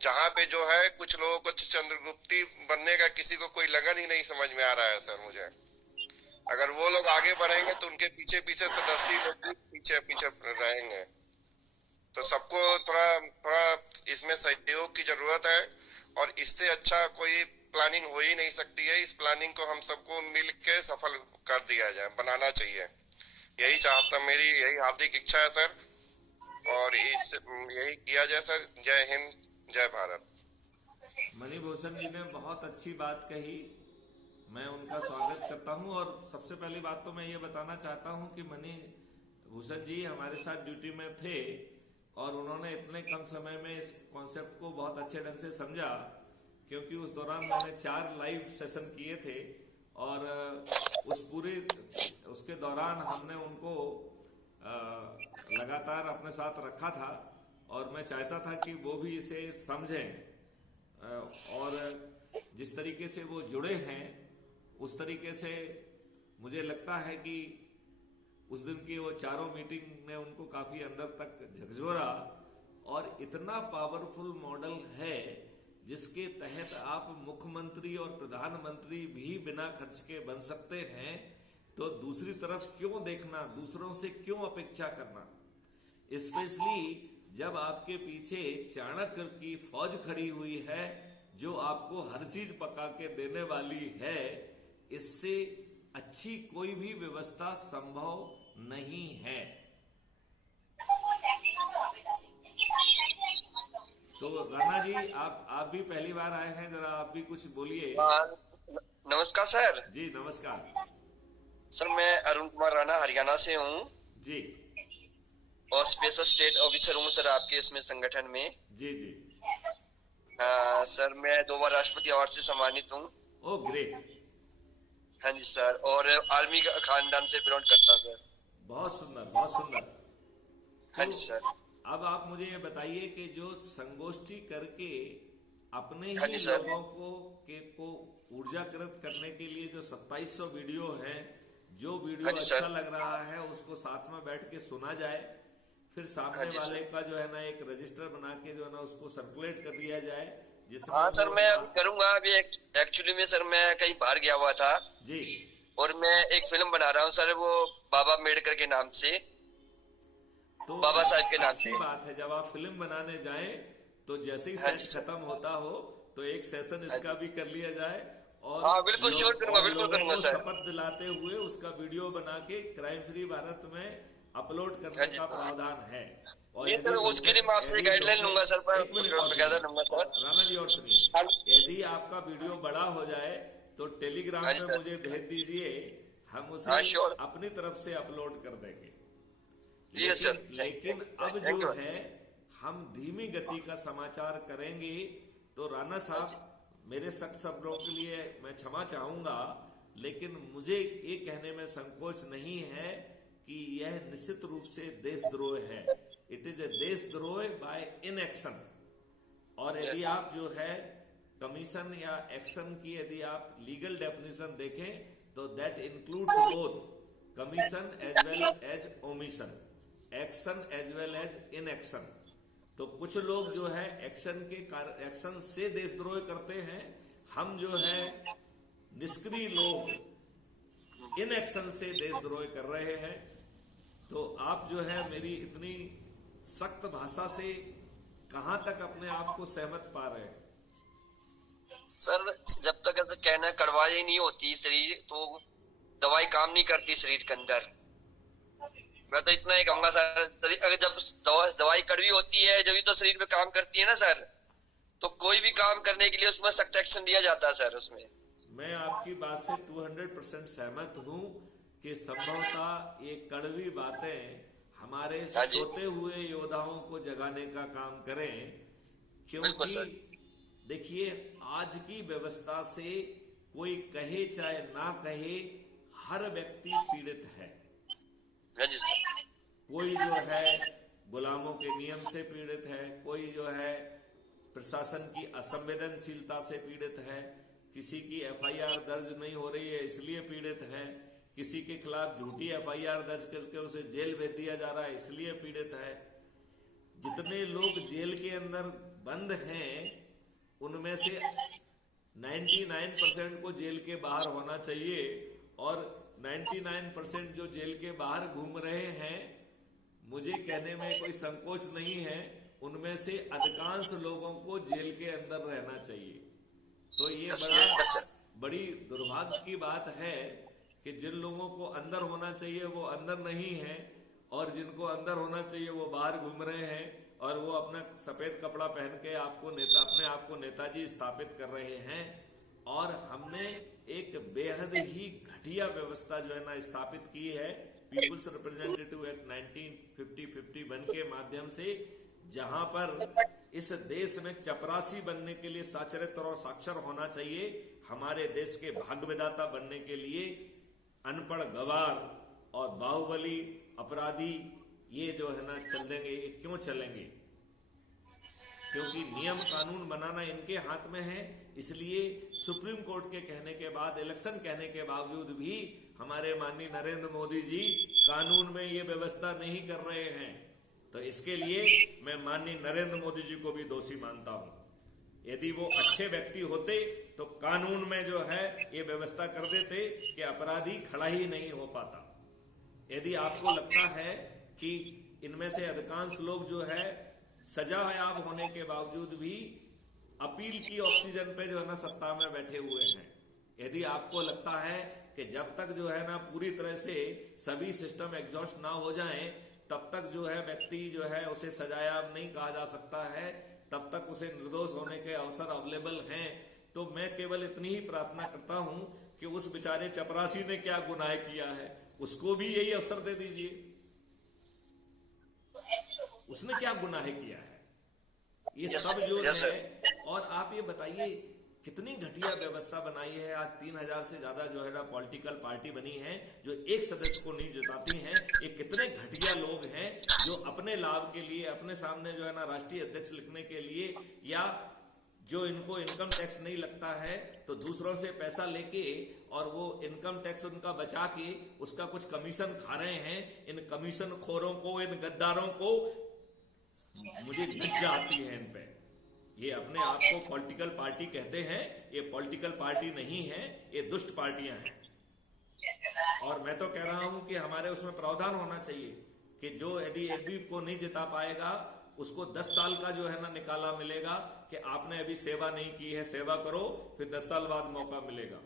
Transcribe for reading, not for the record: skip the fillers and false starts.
जहाँ पे जो है कुछ लोगों को चंद्रगुप्ती बनने का किसी को कोई लगन ही नहीं समझ में आ रहा है सर मुझे। अगर वो लोग आगे बढ़ेंगे तो उनके पीछे पीछे सदस्य लोग भी पीछे पीछे रहेंगे। तो सबको थोड़ा थोड़ा इसमें सहयोग की जरूरत है। और इससे अच्छा कोई प्लानिंग हो ही नहीं सकती है। इस प्लानिंग को हम सबको मिल के सफल कर दिया जाए, बनाना चाहिए। यही चाहता, मेरी यही हार्दिक इच्छा है सर। और इस यही किया जाए सर। जय हिंद, जय भारत। मणिभूषण जी ने बहुत अच्छी बात कही। मैं उनका स्वागत करता हूं। और सबसे पहली बात तो मैं ये बताना चाहता हूं कि मणि भूषण जी हमारे साथ ड्यूटी में थे और उन्होंने इतने कम समय में इस कॉन्सेप्ट को बहुत अच्छे ढंग से समझा, क्योंकि उस दौरान मैंने 4 लाइव सेशन किए थे। और उस पूरे उसके दौरान हमने उनको लगातार अपने साथ रखा था। और मैं चाहता था कि वो भी इसे समझें। और जिस तरीके से वो जुड़े हैं उस तरीके से मुझे लगता है कि उस दिन की वो चारों मीटिंग ने उनको काफ़ी अंदर तक झकझोरा। और इतना पावरफुल मॉडल है जिसके तहत आप मुख्यमंत्री और प्रधानमंत्री भी बिना खर्च के बन सकते हैं। तो दूसरी तरफ क्यों देखना, दूसरों से क्यों अपेक्षा करना, स्पेशली जब आपके पीछे चाणक्य की फौज खड़ी हुई है जो आपको हर चीज पका के देने वाली है। इससे अच्छी कोई भी व्यवस्था संभव नहीं है। तो राणा जी, आप भी पहली बार आए हैं, जरा आप भी कुछ बोलिए। हाँ, नमस्कार सर। जी नमस्कार। सर मैं अरुण कुमार राणा हरियाणा से हूँ जी और स्पेशल स्टेट ऑफिसर हूँ सर आपके इसमें संगठन में। जी जी। सर मैं 2 बार राष्ट्रपति अवार्ड से सम्मानित हूँ। ओ ग्रेट। हाँ जी सर, और आर्मी का खानदान से बिलोंग करता हूँ सर। बहुत सुंदर बहुत सुंदर। तो हाँ जी सर। अब आप मुझे ये बताइए कि जो संगोष्ठी करके अपने हाँ ही जी सर। लोगों को ऊर्जाकृत करने के लिए जो 2700 वीडियो हैं, जो वीडियो हाँ जी अच्छा सर। लग रहा है उसको साथ में बैठ के सुना जाए। फिर हाँ सामने जी वाले सर। का जो है ना एक रजिस्टर बना के जो है ना उसको सर्कुलेट कर दिया जाए, जिसमें हाँ सर, वो मैं ना। अभी करूँगा। अभी एक्चुअली में सर मैं कहीं बाहर गया हुआ था जी। और मैं एक फिल्म बना रहा हूँ सर, वो बाबा अम्बेडकर के नाम से, तो बाबा साहब के नाम अच्छी से। बात है, जब आप फिल्म बनाने जाएं तो जैसे ही हाँ जी सेट सर। खत्म होता हो तो एक सेशन हाँ इसका जी। भी कर लिया जाए। और हाँ बिल्कुल श्योर करूंगा, बिल्कुल लोगों करूंगा को सर। शपथ दिलाते हुए उसका वीडियो बना के क्राइम फ्री भारत में अपलोड हाँ करने जी। का प्रावधान है। और जी सर, यदि उसके लोगों लिए मैं आपसे यदि गाइडलाइन लोगों लूंगा सर, मैं एक मिनट और बकायदा सुनिए। लूंगा और सर। राणा जी और सुनिए, हाँ यदि आपका वीडियो बड़ा हो जाए तो टेलीग्राम हाँ जी में सर। मुझे भेज दीजिए। हम उसे हाँ श्योर। अपनी तरफ से अपलोड कर देंगे। जी सर, लेकिन लेकिन अब जो थैंक यू। है हम धीमी गति का समाचार करेंगे। तो राणा हाँ जी। साहब, मेरे सख्त शब्दों के लिए मैं क्षमा चाहूंगा, लेकिन मुझे ये कहने में संकोच नहीं है कि यह निश्चित रूप से देशद्रोह है। इट इज ए देशद्रोह बाय इनएक्शन। और यदि आप जो है कमीशन या एक्शन की यदि आप लीगल डेफिनेशन देखें तो that includes both commission as well as omission, action as well as inaction. तो कुछ लोग जो है एक्शन के एक्शन से देशद्रोह करते हैं। हम जो है निष्क्रिय लोग इन एक्शन से देशद्रोह कर रहे हैं। तो आप जो है मेरी इतनी सख्त भाषा से कहां तक अपने आप को सहमत पा रहे हैं? सर, जब तक ऐसा कहना कड़वाई नहीं होती शरीर, तो दवाई काम नहीं करती शरीर के अंदर। मैं तो इतना ही कहूंगा सर, शरीर अगर जब दवाई कड़वी होती है जब तो शरीर पे काम करती है ना सर, तो कोई भी काम करने के लिए उसमें सख्त एक्शन लिया जाता है सर उसमें। मैं आपकी बात से 200% सहमत हूं कि संभवतः ये कड़वी बातें हमारे हाँ जी। सोते हुए योद्धाओं को जगाने का काम करें। बिल्कुल क्योंकि सर। देखिए, आज की व्यवस्था से कोई कहे चाहे ना कहे, हर व्यक्ति पीड़ित है। हाँ जी सर। कोई जो है गुलामों के नियम से पीड़ित है, कोई जो है प्रशासन की असंवेदनशीलता से पीड़ित है, किसी की एफआईआर दर्ज नहीं हो रही है इसलिए पीड़ित है, किसी के खिलाफ झूठी एफआईआर दर्ज करके उसे जेल भेज दिया जा रहा है इसलिए पीड़ित है। जितने लोग जेल के अंदर बंद हैं उनमें से 99% को जेल के बाहर होना चाहिए, और 99% जो जेल के बाहर घूम रहे हैं, मुझे कहने में कोई संकोच नहीं है, उनमें से अधिकांश लोगों को जेल के अंदर रहना चाहिए। तो ये बड़ी दुर्भाग्य की बात है कि जिन लोगों को अंदर होना चाहिए वो अंदर नहीं है, और जिनको अंदर होना चाहिए वो बाहर घूम रहे हैं, और वो अपना सफेद कपड़ा पहन के अपने आप को नेताजी स्थापित कर रहे हैं। और हमने एक बेहद ही घटिया व्यवस्था जो है ना स्थापित की है पीपुल्स रिप्रेजेंटेटिव एक्ट 1951 के माध्यम से, जहां पर इस देश में चपरासी बनने के लिए साक्षरता और साक्षर होना चाहिए, हमारे देश के भाग्य विधाता बनने के लिए अनपढ़ गवार और बाहुबली अपराधी ये जो है ना चलेंगे। ये क्यों चलेंगे? क्योंकि नियम कानून बनाना इनके हाथ में है। इसलिए सुप्रीम कोर्ट के कहने के बाद, इलेक्शन कहने के बावजूद भी हमारे माननीय नरेंद्र मोदी जी कानून में ये व्यवस्था नहीं कर रहे हैं। तो इसके लिए मैं माननीय नरेंद्र मोदी जी को भी दोषी मानता हूं। यदि वो अच्छे व्यक्ति होते तो कानून में जो है ये व्यवस्था कर देते कि अपराधी खड़ा ही नहीं हो पाता। यदि आपको लगता है कि इनमें से अधिकांश लोग जो है सजायाब होने के बावजूद भी अपील की ऑक्सीजन पे जो है ना सत्ता में बैठे हुए हैं, यदि आपको लगता है कि जब तक जो है ना पूरी तरह से सभी सिस्टम एग्जॉस्ट ना हो जाएं, तब तक जो है व्यक्ति जो है उसे सजायाब नहीं कहा जा सकता है, तब तक उसे निर्दोष होने के अवसर अवेलेबल हैं, तो मैं केवल इतनी ही प्रार्थना करता हूं कि उस बेचारे चपरासी ने क्या गुनाह किया है, उसको भी यही अवसर दे दीजिए। उसने क्या गुनाह किया है? ये सब जो है। और आप ये बताइए कितनी घटिया व्यवस्था बनाई है। आज 3000 से ज्यादा जो है ना पॉलिटिकल पार्टी बनी है जो एक सदस्य को नहीं जिताती हैं। ये कितने घटिया लोग हैं जो अपने लाभ के लिए, अपने सामने जो है ना राष्ट्रीय अध्यक्ष लिखने के लिए, या जो इनको इनकम टैक्स नहीं लगता है तो दूसरों से पैसा लेके और वो इनकम टैक्स उनका बचा के उसका कुछ कमीशन खा रहे हैं। इन कमीशन खोरों को, इन गद्दारों को मुझे लज्जा आती है इन पे। ये अपने आप को पॉलिटिकल पार्टी कहते हैं, ये पॉलिटिकल पार्टी नहीं है, ये दुष्ट पार्टियां हैं। और मैं तो कह रहा हूं कि हमारे उसमें प्रावधान होना चाहिए कि जो यदि एक भी को नहीं जिता पाएगा उसको 10 साल का जो है ना निकाला मिलेगा कि आपने अभी सेवा नहीं की है, सेवा करो, फिर 10 साल बाद मौका मिलेगा।